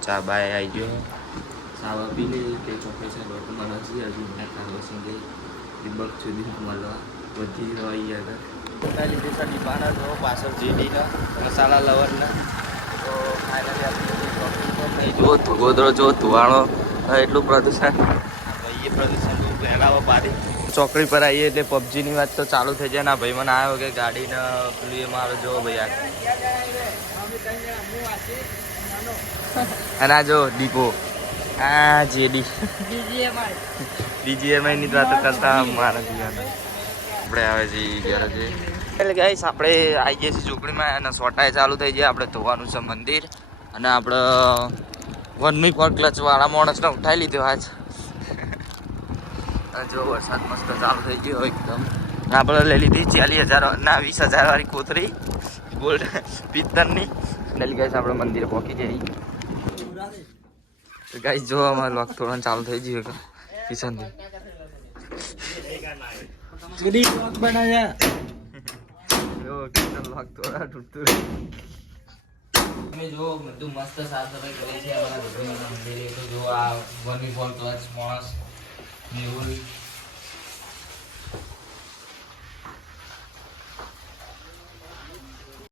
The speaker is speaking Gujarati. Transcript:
ચા બાય આવી ગયો સાવા પી લઈ કે ચોખ્ખે છે લોટ મળે છે હજુ બસી ગઈ દીબક સુધી મળવા બધી રહી ગયા હતા લીધે છે દીપાના જો પાછળ જેડીના મસાલા લવરના તો ફાઇનલી આપણે જુઓ ગોદરો જો ધુવાણો એટલું પ્રદૂષણ ભાઈ એ પ્રદૂષણ ફેલાવો પાડી ચોકડી પર આવીએ એટલે પબજીની વાત તો ચાલુ થઈ જાય ના ભાઈ મને આવ્યો કે ગાડીને પેલું એ મારો જો ભાઈ અને આ જો દીપો આ જેડી બીજીએમઆઈ ની વાતો કરતા મારા જીવાના આપણે આવે છે ઘરે છે એટલે ગાઈસ આપણે આવી ગયા છીએ ચોકડીમાં અને સોટાએ ચાલુ થઈ જાય આપણે ધોવાનું છે મંદિર અને આપણે વનમી પર ક્લચવાળા માણસને ઉઠાવી લીધો આજ જો વરસાદ મસ્ત ચાલુ થઈ ગયો એકદમ આપણે લઈ લીધી 40,000 ના 20,000 વાળી કોથળી ગોલ્ડ પિત્તળની એટલે ગાઈસ આપણે મંદિરે પહોંચી જઈએ તો ગાઈસ જો અમારે લોક તોડવાનું ચાલુ થઈ ગયું કિશનભાઈ જુદી લોક બનાવ્યા જો કિશન લોક તોડા તૂટતું અમે જો બધું મસ્ત સાફ સફાઈ કરી છે અમારા મંદિરે તો જો આ વનમી ફોલ ક્લચ માણસ મેહુલ